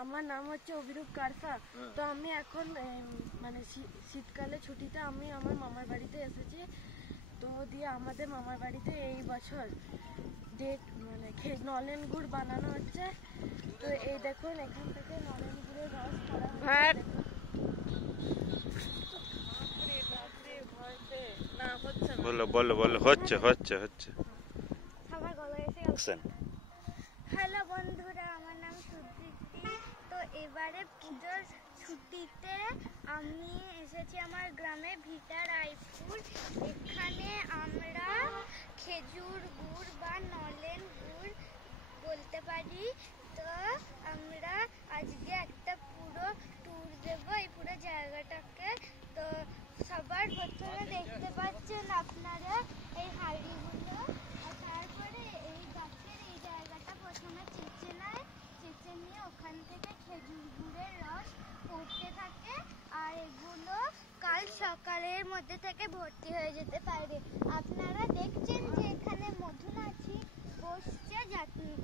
আমার নাম হচ্ছে অভিরূপ কারফা। তো আমি এখন মানে শীতকালে ছুটিতে আমি আমার মামার বাড়িতে এসেছি। তো দিয়ে আমাদের মামার বাড়িতে এই বছর মানে নলেন গুড় বানানো হচ্ছে। তো এই দেখুন এখান থেকে নলেন গুড়ের রস করা হচ্ছে। বলো বলো বলো, হচ্ছে হচ্ছে হচ্ছে। আমার গলায় এসে হ্যালো বন্ধুরা, আমার নাম সুদীপ্তি। তো এবারে পুজোর ছুটিতে আমি এসেছি আমার গ্রামে ভিটা রায়পুর। এখানে আমরা খেজুর গুড় বা নলেন গুড় বলতে পারি। তো আমরা আজকে একটা পুরো ট্যুর দেবো এই পুরো জায়গাটাকে। তো সবার প্রথমে দেখতে পাচ্ছেন আপনারা এই হাঁড়িগুলো, আর তারপরে এই গাছের এই জায়গাটা প্রথমে চেঁচে নেয়। চেঁচে নিয়ে ওখান থেকে খেজুর গুড়ের রস পড়তে থাকে, আর এগুলো কাল সকালের মধ্যে থেকে ভর্তি হয়ে যেতে পারে। আপনারা দেখছেন যে এখানে মধুমাছি বসছে,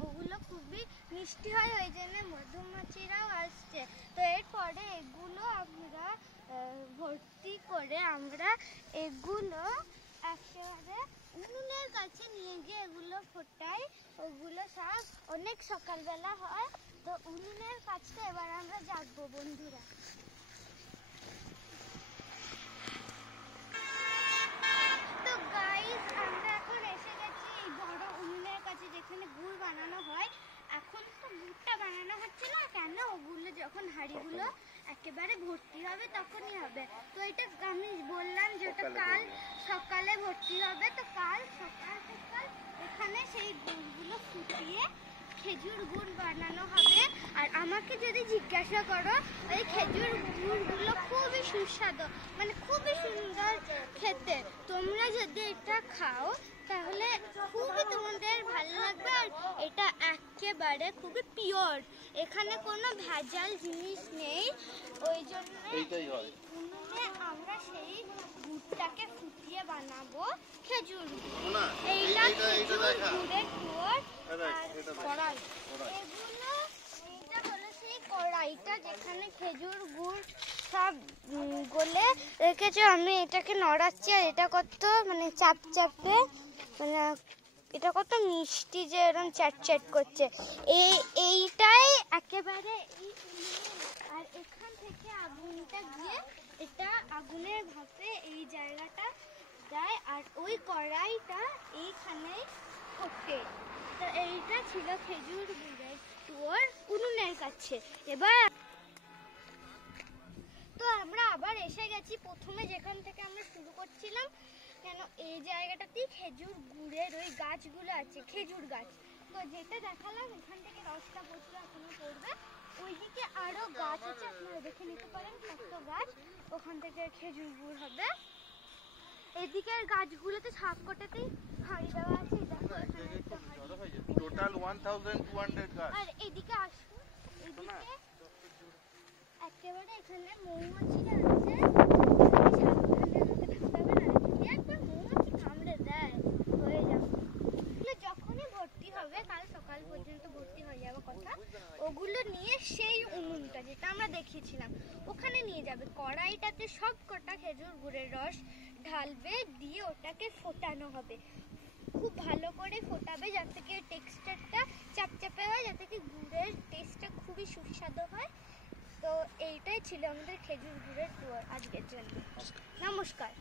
ওগুলো খুবই মিষ্টি হয়, ওই জন্য মধুমাছিরাও আসছে। তো এরপরে এগুলো আমরা ভর্তি করে আমরা এগুলো একেবারে উনুনের কাছে নিয়ে গিয়ে এগুলো ফোটাই। ওগুলো সব অনেক সকালবেলা হয়। তো উনুনের কাছটা এবার আমরা যাবো বন্ধুরা। তো গাইস, আমরা এখন এসে গেছি এই বড় উনুনের কাছে যেখানে গুড় বানানো হয়। এখন তো গুড়টা বানানো হচ্ছে না কেন, ওগুলো যখন হাঁড়িগুলো একেবারে ভর্তি হবে তখনই হবে। তো এটা আমি বললাম যে ওটা কাল সকালে ভর্তি হবে। তো কাল সকাল সকাল এখানে সেই গুড়গুলো ফুটিয়ে খেজুর গুড় বানানো হবে। আর আমাকে যদি জিজ্ঞাসা করো, এই খেজুর গুড়গুলো খুবই সুস্বাদু, মানে খুবই সুন্দর খেতে। তোমরা যদি এটা খাও তাহলে খুবই তোমাদের ভালো লাগবে। আর এটা একেবারে খুবই পিওর, এখানে কোনো ভেজাল জিনিস নেই। ওই জন্য উনুনে আমরা সেই গুড়টাকে ফুটিয়ে বানাবো খেজুর গুড়। এইটা খেজুর গুড়ের গুড় আর কড়াই। এগুলো এইটা হলো সেই কড়াইটা যেখানে খেজুর গুড় সব গলে রেখেছে। আমি এটাকে নড়াচ্ছি, আর এটা কত মানে চাপচাপে, মানে এটা কত মিষ্টি যে এরকম চ্যাট চ্যাট করছে। এইটাই একেবারে আর এখান থেকে আগুনটা গিয়ে এটা আগুনের ভাপে এই জায়গাটা দেয়, আর ওই কড়াইটা এইখানে ফোটে। তো এইটা ছিল খেজুর গুড়ের টুয়োর উনুনের কাছে। এবার তো আমরা আবার এসে গেছি প্রথমে যেখান থেকে আমরা শুরু করছিলাম, কেন এই জায়গাটাতেই খেজুর গুড়ের ওই গাছগুলো আছে, খেজুর গাছ। তো যেটা দেখালাম এখান থেকে রসটা প্রচুর এখনো পড়বে। ওইদিকে আরো গাছ আছে, আপনারা দেখে নিতে পারেন কত গাছ, ওখান থেকে খেজুর গুড় হবে। এদিকের গাছগুলোতে সবকটাতেই হাঁড়ি দেওয়া আছে। দেখো এখানে একটা হাঁড়ি, টোটাল 1200 গাছ। আর এদিকে আসুন, এদিকে একেবারে এখানে মৌমাছিরা আছে। যখনই ভর্তি হবে কাল সকাল পর্যন্ত ভর্তি হয়ে যাবে কথা, ওগুলো নিয়ে সেই উনুনটা যেটা আমরা দেখিয়েছিলাম ওখানে নিয়ে যাবে। কড়াইটাতে সব কটা খেজুর গুড়ের রস ঢালবে, দিয়ে ওটাকে ফোটানো হবে। খুব ভালো করে ফোটাবে যাতে কি টেক্সচারটা চাপচাপে হয়, যাতে কি গুড়ের টেস্টটা খুবই সুস্বাদু হয়। তো এইটাই ছিল আমাদের খেজুর গুড়ের ট্যুর আজকের জন্য। নমস্কার।